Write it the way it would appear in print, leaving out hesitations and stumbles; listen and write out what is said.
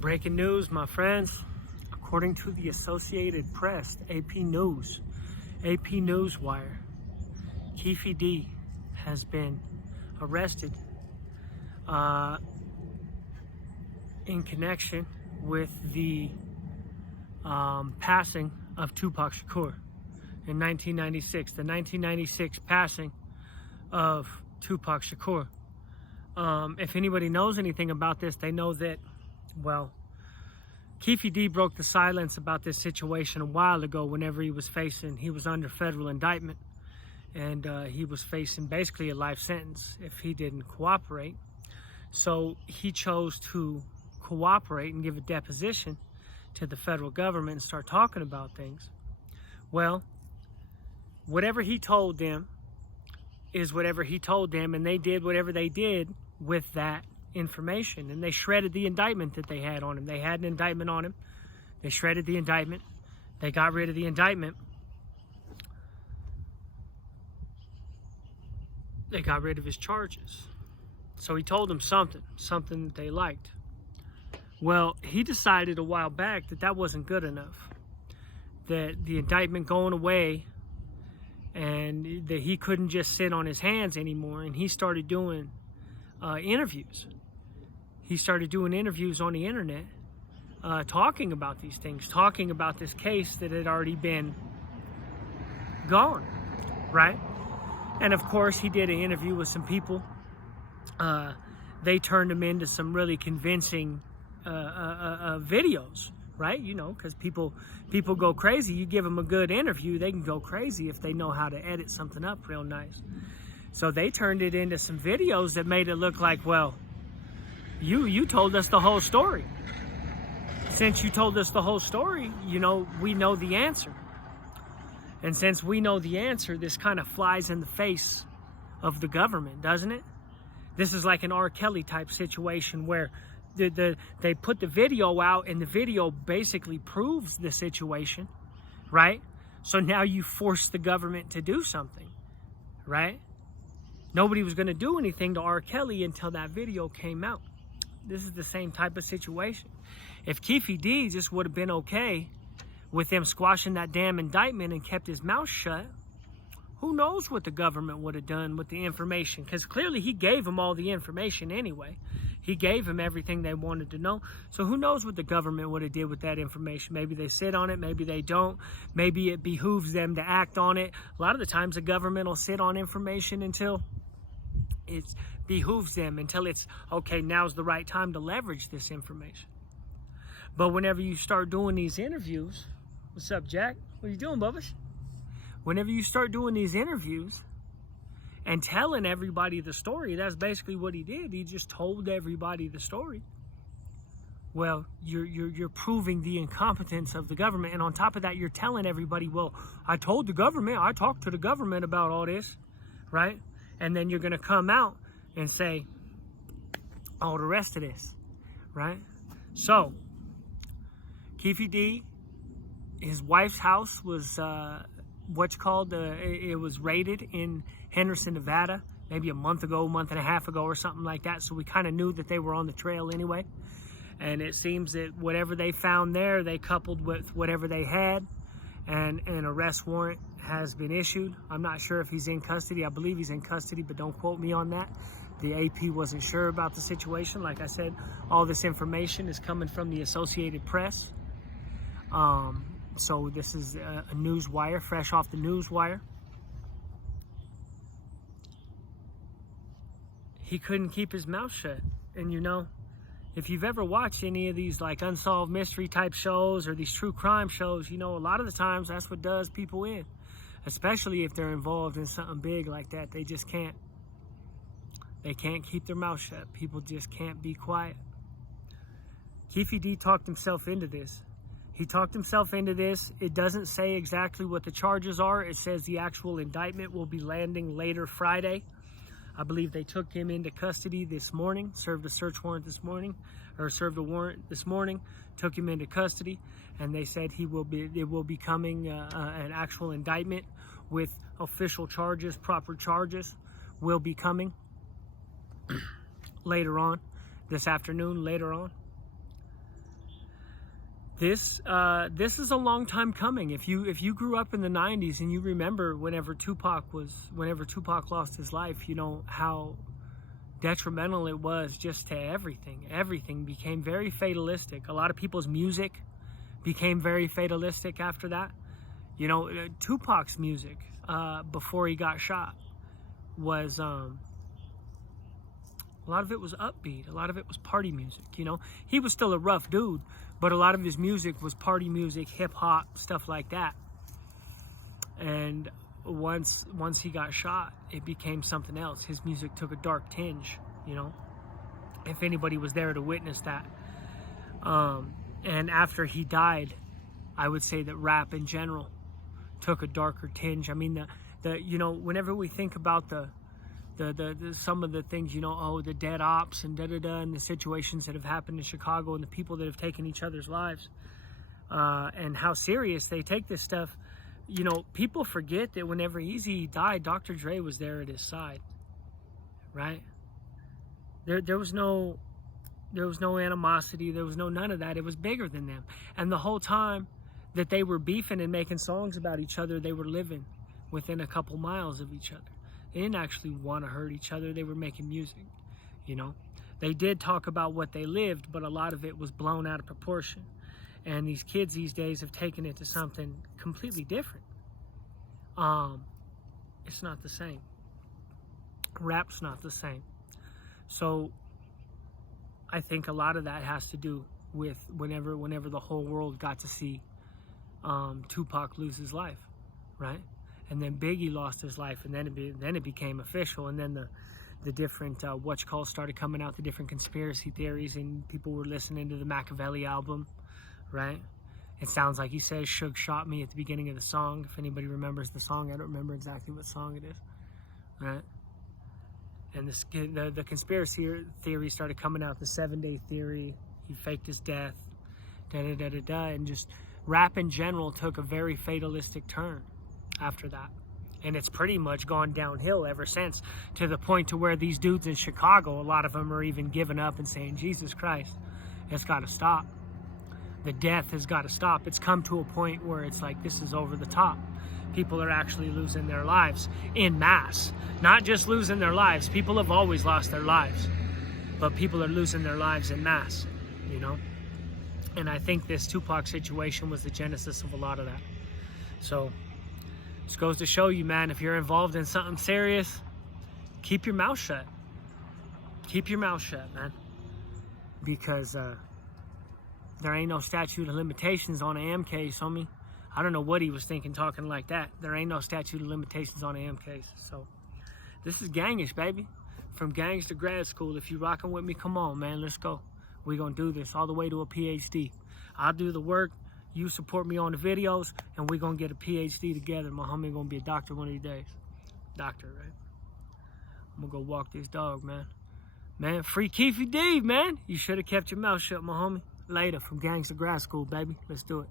Breaking news, my friends. According to the Associated Press, AP News, AP Newswire, Keefe D has been arrested in connection with the passing of Tupac Shakur in 1996. The 1996 passing of Tupac Shakur. If anybody knows anything about this, they know that, well, Keefe D broke the silence about this situation a while ago whenever he was under federal indictment, and he was facing basically a life sentence if he didn't cooperate. So he chose to cooperate and give a deposition to the federal government and start talking about things. Well, whatever he told them is whatever he told them, and they did whatever they did with that information, and they shredded the indictment that they had on him. They had an indictment on him. They shredded the indictment. They got rid of the indictment. They got rid of his charges. So he told them something that they liked. Well, he decided a while back that that wasn't good enough, that the indictment going away and that he couldn't just sit on his hands anymore, and he started doing interviews. He started doing interviews on the internet, talking about these things, talking about this case that had already been gone, right? And of course, he did an interview with some people. They turned him into some really convincing videos, right? You know, because people go crazy. You give them a good interview, they can go crazy if they know how to edit something up real nice. So they turned it into some videos that made it look like, well, you told us the whole story. Since you told us the whole story, you know, we know the answer. And since we know the answer, this kind of flies in the face of the government, doesn't it? This is like an R. Kelly type situation where they put the video out, and the video basically proves the situation, right? So now you force the government to do something, right? Nobody was going to do anything to R. Kelly until that video came out. This is the same type of situation. If Keefe D just would have been okay with them squashing that damn indictment and kept his mouth shut, who knows what the government would have done with the information? Because clearly he gave them all the information anyway. He gave them everything they wanted to know. So who knows what the government would have did with that information? Maybe they sit on it, maybe they don't. Maybe it behooves them to act on it. A lot of the times the government will sit on information until it behooves them, until it's, okay, now's the right time to leverage this information. But whenever you start doing these interviews, what's up, Jack? What are you doing, Bubbash? Whenever you start doing these interviews and telling everybody the story, that's basically what he did. He just told everybody the story. Well, you're proving the incompetence of the government, and on top of that, you're telling everybody, well, I told the government, I talked to the government about all this, right? And then you're going to come out and say all the rest of this, right? So, Keefe D, his wife's house was it was raided in Henderson, Nevada, maybe a month and a half ago or something like that. So we kind of knew that they were on the trail anyway. And it seems that whatever they found there, they coupled with whatever they had, and an arrest warrant has been issued. I'm not sure if he's in custody. I believe he's in custody, but don't quote me on that. The AP wasn't sure about the situation. Like I said, all this information is coming from the Associated Press. So this is a news wire, fresh off the news wire. He couldn't keep his mouth shut. And you know, if you've ever watched any of these like unsolved mystery type shows or these true crime shows, you know, a lot of the times that's what does people in. Especially if they're involved in something big like that. They just can't. They can't keep their mouth shut. People just can't be quiet. Keefe D talked himself into this. He talked himself into this. It doesn't say exactly what the charges are. It says the actual indictment will be landing later Friday. I believe they took him into custody this morning, served a search warrant this morning, or served a warrant this morning, took him into custody, and they said it will be coming an actual indictment with official charges, proper charges will be coming later on, this afternoon, later on. this is a long time coming. If you grew up in the 90s and you remember whenever Tupac lost his life, you know how detrimental it was just to everything. Everything became very fatalistic. A lot of people's music became very fatalistic after that. You know, Tupac's music before he got shot was a lot of it was upbeat. A lot of it was party music. You know, he was still a rough dude, but a lot of his music was party music, hip hop, stuff like that. And once he got shot, it became something else. His music took a dark tinge. You know, if anybody was there to witness that. And after he died, I would say that rap in general took a darker tinge. I mean, the you know, whenever we think about the some of the things, you know, oh, the dead ops and and the situations that have happened in Chicago and the people that have taken each other's lives, and how serious they take this stuff, you know, people forget that whenever Eazy died, Dr. Dre was there at his side, right? There was no animosity, there was none of that. It was bigger than them. And the whole time that they were beefing and making songs about each other, they were living within a couple miles of each other. They didn't actually want to hurt each other. They were making music, you know. They did talk about what they lived, but a lot of it was blown out of proportion. And these kids these days have taken it to something completely different. It's not the same. Rap's not the same. So I think a lot of that has to do with whenever the whole world got to see Tupac lose his life, right? And then Biggie lost his life, and then it became official, and then the different started coming out, the different conspiracy theories, and people were listening to the Machiavelli album, right? It sounds like he says Suge shot me at the beginning of the song. If anybody remembers the song, I don't remember exactly what song it is, right? And the conspiracy theory started coming out, the 7-day theory, he faked his death, and just rap in general took a very fatalistic turn after that. And it's pretty much gone downhill ever since, to the point to where these dudes in Chicago, a lot of them are even giving up and saying, Jesus Christ, it's got to stop. The death has got to stop. It's come to a point where it's like, this is over the top. People are actually losing their lives en masse. Not just losing their lives. People have always lost their lives. But people are losing their lives en masse, you know? And I think this Tupac situation was the genesis of a lot of that. So, this goes to show you, man, if you're involved in something serious, keep your mouth shut. Keep your mouth shut, man. Because there ain't no statute of limitations on an M case, homie. I don't know what he was thinking talking like that. There ain't no statute of limitations on an M case. So, this is Gangish, baby. From gangs to grad school. If you rocking with me, come on, man. Let's go. We're going to do this all the way to a PhD. I'll do the work. You support me on the videos, and we're going to get a PhD together. My homie going to be a doctor one of these days. Doctor, right? I'm going to go walk this dog, man. Man, free Keefe D, man. You should have kept your mouth shut, my homie. Later, from gangs to grad school, baby. Let's do it.